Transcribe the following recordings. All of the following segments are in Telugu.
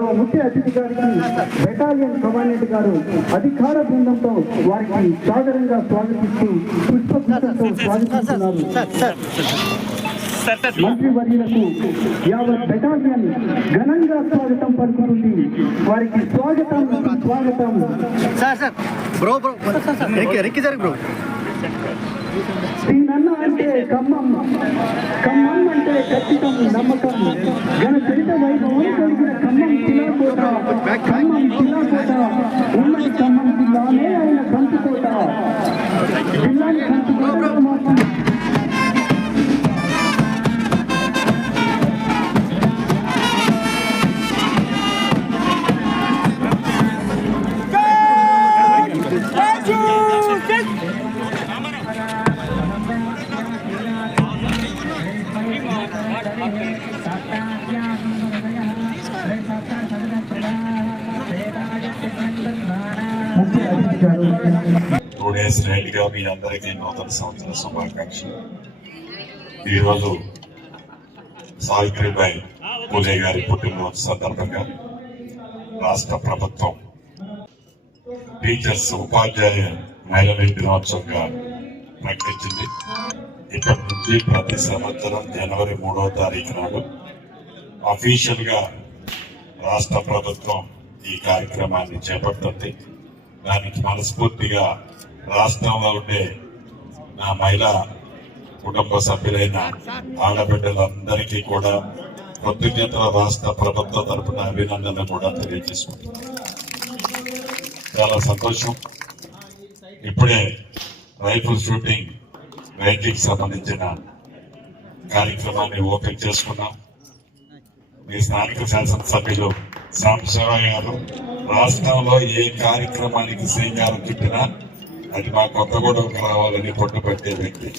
గౌరవ ముఖ్య అతిథి గారికి బెటాలియన్ కమాండెంట్ గారు అధికార బృందంతో వారికి సాదరంగా స్వాగతిస్తూ పుష్పగుచ్చంతో స్వాగతిస్తున్నారు. మంత్రివర్యులకు యావత్ బెటాలియన్ ఘనంగా స్వాగతం పలుకుతుంది. వారికి స్వాగతం స్వాగతం. Sir sir. బ్రో బ్రో ఎక్కి జరుగు బ్రో. దీనన్న అంటే ఖమ్మం. ఖమ్మం అంటే ఖచ్చితం నమ్మకం. గణ చరిత వైభవం కలిగిన ఖమ్మం. శిలాకోట ఖమ్మం ఇచ్చారు టూ డేస్గా మీ అందరికీ నూతన సంవత్సర శుభాకాంక్షలు. ఈరోజు సావిత్రిబాయి పూలే గారి పుట్టినరోజు సందర్భంగా రాష్ట్ర ప్రభుత్వం టీచర్స్ ఉపాధ్యాయ మహిళల దినోత్సవంగా ప్రకటించింది. ఇప్పటి నుంచి ప్రతి సంవత్సరం జనవరి మూడవ తారీఖు నాడు అఫీషియల్గా రాష్ట్ర ప్రభుత్వం ఈ కార్యక్రమాన్ని చేపడుతుంది. దానికి మనస్ఫూర్తిగా రాష్ట్రంలో ఉండే నా మహిళా కుటుంబ సభ్యులైన ఆడబిడ్డలందరికీ కూడా కృతజ్ఞతల రాష్ట్ర ప్రభుత్వం తరపున అభినందనలు కూడా తెలియజేసుకుంటున్నాను. చాలా సంతోషం. ఇప్పుడే రైఫుల్ షూటింగ్ రైటింగ్ సంబంధించిన కార్యక్రమాన్ని ఓపెన్ చేసుకున్నాం. మీ స్థానిక శాసనసభ్యులు సాంబశివరావు గారు రాష్ట్రంలో ఏ కార్యక్రమానికి శ్రీకారం చుట్టినా అది మా కొత్తగూడెంకి రావాలని పట్టుపట్టే వ్యక్తి.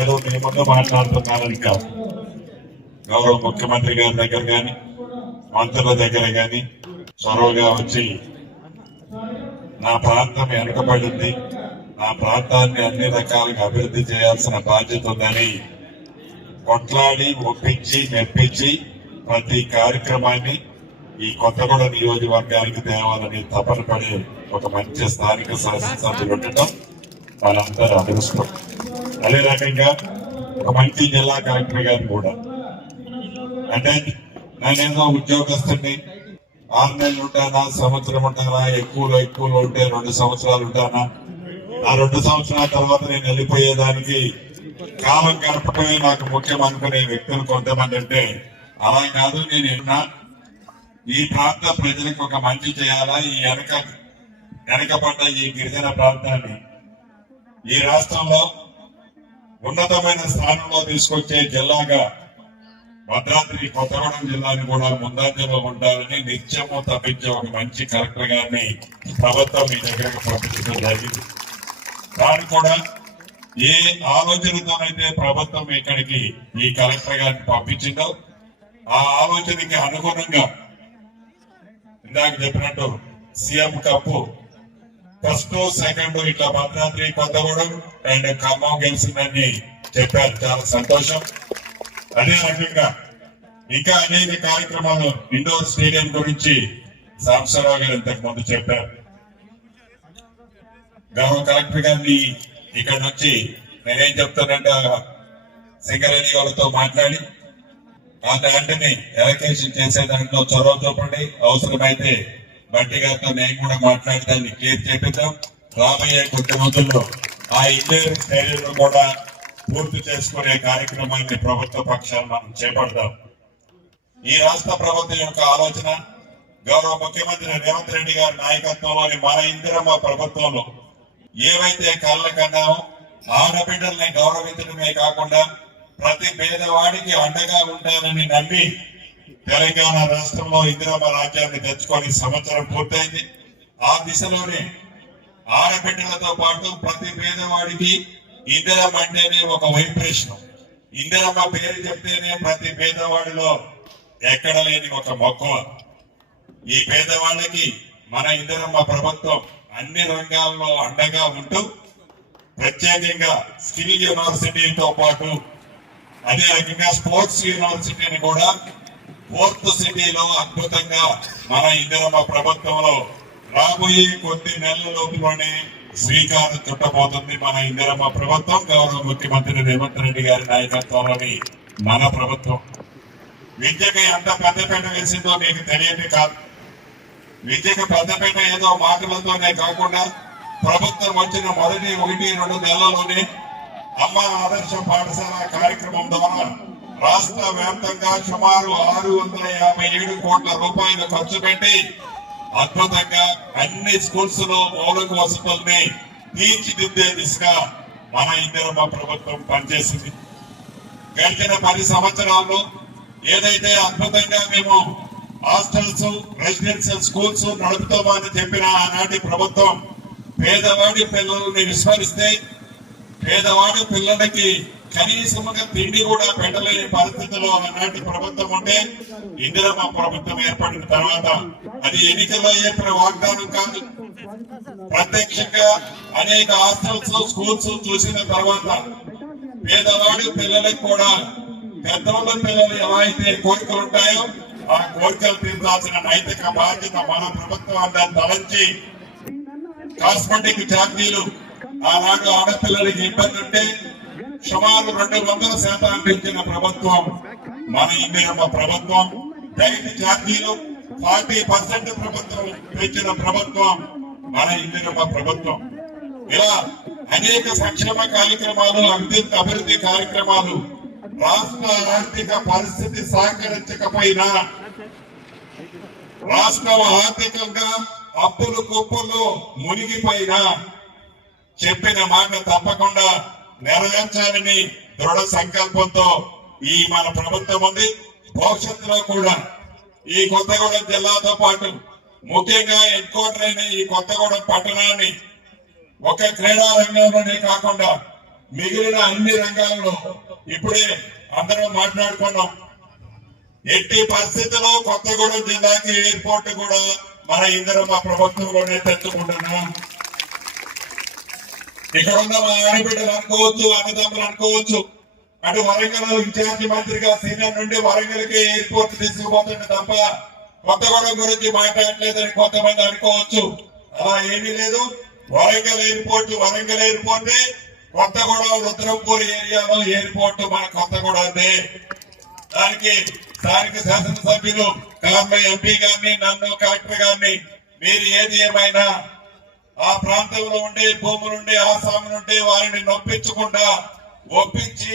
ఏదో మేముందు మాట్లాడుతున్నారని కాదు. గౌరవ ముఖ్యమంత్రి గారి దగ్గర కానీ మంత్రుల దగ్గర కానీ చొరవగా వచ్చి నా ప్రాంతం వెనుకబడింది నా ప్రాంతాన్ని అన్ని రకాలుగా అభివృద్ధి చేయాల్సిన బాధ్యత ఉందని కొట్లాడి ఒప్పించి మెప్పించి ప్రతి కార్యక్రమాన్ని ఈ కొత్తగూడ నియోజకవర్గానికి తేవాలని తపన పడే ఒక మంచి స్థానిక శాసనసభ్యులు ఉండటం మనందరూ అదృష్టం. అదే రకంగా ఒక మంచి జిల్లా కలెక్టర్ గారు కూడా. అంటే నేనేదో ఉద్యోగస్తుని ఆరు నెలలు ఉంటానా సంవత్సరం ఉంటానా ఎక్కువలో ఎక్కువలో ఉంటే రెండు సంవత్సరాలు ఉంటానా ఆ రెండు సంవత్సరాల తర్వాత నేను వెళ్ళిపోయేదానికి కాలం గడపడమే నాకు ముఖ్యం అనుకునే వ్యక్తులు కొంతమంది అంటే అలా కాదు నేను ఎన్నా ఈ ప్రాంత ప్రజలకు ఒక మంచి చేయాలా? ఈ వెనక వెనకబడ్డ ఈ గిరిజన ప్రాంతాన్ని ఈ రాష్ట్రంలో ఉన్నతమైన స్థానంలో తీసుకొచ్చే జిల్లాగా భద్రాద్రి కొత్తగూడెం జిల్లాని కూడా ముందంజలో ఉండాలని నిత్యము తప్పించే ఒక మంచి కలెక్టర్ గారిని ప్రభుత్వం మీ దగ్గరకు పంపించడం జరిగింది. దాన్ని కూడా ఏ ఆలోచనతోనైతే ప్రభుత్వం ఇక్కడికి ఈ కలెక్టర్ గారిని పంపించిందో ఆ ఆలోచనకి అనుగుణంగా ఇందాక చెప్పినట్టు సీఎం కప్పు ఫస్ట్ సెకండ్ ఇట్లా భద్రాద్రి కొత్తగూడెం అండ్ ఖమ్మం గెలిచిందని చెప్పారు. చాలా సంతోషం. అదే రకంగా ఇంకా అనేక కార్యక్రమాలు ఇండోర్ స్టేడియం గురించి సాంబశివరావు గారు ఇంతకు ముందు చెప్పారు. గౌరవ కలెక్టర్ గారిని ఇక్కడ నుంచి నేనేం చెప్తానంటే సింగరేణి వాళ్ళతో మాట్లాడి ఆ వెంటనే ఎలకేషన్ చేసే దాంట్లో చొరవ చూపండి. అవసరమైతే బట్టి గారితో నేను కూడా మాట్లాడి దాన్ని క్లియర్ చేపిద్దాం. రాబోయే కొద్ది రోజుల్లో ఆ ఇంజనీరింగ్ స్టేడియం కూడా పూర్తి చేసుకునే కార్యక్రమాన్ని ప్రభుత్వ పక్షాలు మనం చేపడదాం. ఈ రాష్ట్ర ప్రభుత్వం యొక్క ఆలోచన గౌరవ ముఖ్యమంత్రి రేవంత్ రెడ్డి గారి నాయకత్వంలోని మన ఇందిరమ్మ ప్రభుత్వంలో ఏవైతే కళ్ళ కన్నామో ఆడబిడ్డల్ని గౌరవించడమే కాకుండా ప్రతి పేదవాడికి అండగా ఉంటానని నమ్మి తెలంగాణ రాష్ట్రంలో ఇందిరమ్మ రాజ్యాన్ని తెచ్చుకొని సంవత్సరం పూర్తయింది. ఆ దిశలోనే ఆడబిడ్డలతో పాటు ప్రతి పేదవాడికి ఇందిరమ్మ అంటేనే ఒక వైబ్రేషన్. ఇందిరమ్మ పేరు చెప్తేనే ప్రతి పేదవాడిలో ఎక్కడ లేని ఒక మక్కువ ఈ పేదవాళ్ళకి మన ఇందిరమ్మ ప్రభుత్వం అన్ని రంగాల్లో అండగా ఉంటూ ప్రత్యేకంగా స్కిల్ యూనివర్సిటీతో పాటు అదే రకంగా స్పోర్ట్స్ యూనివర్సిటీని కూడా ఫోర్త్ సిటీలో అద్భుతంగా మన ఇందిరమ్మ ప్రభుత్వంలో రాబోయే కొద్ది నెలల లోపులోనే శ్రీకారం చుట్టబోతుంది మన ఇందిరమ్మ ప్రభుత్వం గౌరవ ముఖ్యమంత్రి రేవంత్ రెడ్డి గారి నాయకత్వంలోని మన ప్రభుత్వం. విద్యకి ఎంత పెద్దపీట వేసిందో మీకు తెలియదు కాదు. విద్యకు పెద్దపీట ఏదో మాటలతోనే కాకుండా ప్రభుత్వం వచ్చిన మొదటి ఒకటి రెండు నెలలోనే అమ్మ ఆదర్శ పాఠశాల కార్యక్రమం ద్వారా రాష్ట్ర వ్యాప్తంగా సుమారు ఆరు వందల యాభై ఏడు కోట్ల రూపాయలు ఖర్చు పెట్టి అద్భుతంగా అన్ని స్కూల్స్లో మౌలిక వసతుల్ని తీర్చిదిద్దే దిశగా మన ఇందిరమ్మ ప్రభుత్వం పనిచేసింది. గడిచిన పది సంవత్సరాల్లో ఏదైతే అద్భుతంగా మేము హాస్టల్స్ రెసిడెన్షియల్ స్కూల్స్ నడుపుతామని చెప్పిన ఆనాటి ప్రభుత్వం పేదవాడి పిల్లల్ని విస్మరిస్తే పేదవాడి పిల్లలకి కనీసముగా తిండి కూడా పెట్టలేని పరిస్థితిలో ఆనాటి ప్రభుత్వం ఉంటే ఇందిరమ్మ ప్రభుత్వం ఏర్పడిన తర్వాత అది ఎన్నికల్లో చెప్పిన వాగ్దానం కాదు. ప్రత్యక్షంగా అనేక హాస్టల్స్ స్కూల్స్ చూసిన తర్వాత పేదవాడు పిల్లలకు కూడా పెద్దవాళ్ళ పిల్లలు ఎలా అయితే కోరికలు ఉంటాయో ఆ కోరికలు తీర్చాల్సిన నైతిక బాధ్యత మన ప్రభుత్వాన్ని తలంచి కాస్మెటిక్ ఛార్జీలు ఆనాడు ఆడపిల్లలకి ఇబ్బంది ఉంటే సుమారు రెండు వందల శాతం పెంచిన ప్రభుత్వం. మన ఇండియమ్మ ప్రభుత్వం డైట్ ఛార్జీలు ఫార్టీ పర్సెంట్ ప్రభుత్వం పెంచిన ప్రభుత్వం మన ఇండియమ్మ ప్రభుత్వం. ఇలా అనేక సంక్షేమ కార్యక్రమాలు అభివృద్ధి అభివృద్ధి కార్యక్రమాలు రాష్ట్ర ఆర్థిక పరిస్థితి సహకరించకపోయినా రాష్ట్రం ఆర్థికంగా అప్పులు కొప్పులు మునిగిపోయినా చెప్పిన మాట తప్పకుండా నెరవేర్చాలని దృఢ సంకల్పంతో ఈ మన ప్రభుత్వం ఉంది. భవిష్యత్తులో కూడా ఈ కొత్తగూడెం జిల్లాతో పాటు ముఖ్యంగా హెడ్ క్వార్టర్ అయిన ఈ కొత్తగూడెం పట్టణాన్ని ఒక క్రీడా రంగంలోనే కాకుండా మిగిలిన అన్ని రంగాల్లో ఇప్పుడే అందరం మాట్లాడుకున్నాం. ఎట్టి పరిస్థితుల్లో కొత్తగూడెం జిల్లాకి ఎయిర్పోర్ట్ కూడా మన ఇందరం మా ప్రభుత్వంలోనే తెచ్చుకుంటున్నాం. ఇక్కడ ఉన్న మా ఆడబిడ్డలు అనుకోవచ్చు అన్నదమ్ములు అనుకోవచ్చు అటు వరంగల్ ఇన్ఛార్జి మంత్రిగా సీనియర్ నుండి వరంగల్కి ఎయిర్పోర్ట్ తీసుకుపోతుండే తప్ప కొత్తగూడెం గురించి మాట్లాడలేదని కొంతమంది అనుకోవచ్చు. అలా ఏమీ లేదు. Warangal airport Warangal airport. Kothagudem Rudrampur ఏరియాలో ఎయిర్పోర్ట్ మన కొత్తగూడెందే దానికి స్థానిక శాసనసభ్యులు కాంగ్రెస్ ఎంపీ గారిని నన్ను కలెక్టర్ గారిని మీరు ఏది ఏమైనా ఆ ప్రాంతంలో ఉండే భూములుండే ఆసాములుండే వారిని నొప్పించకుండా ఒప్పించి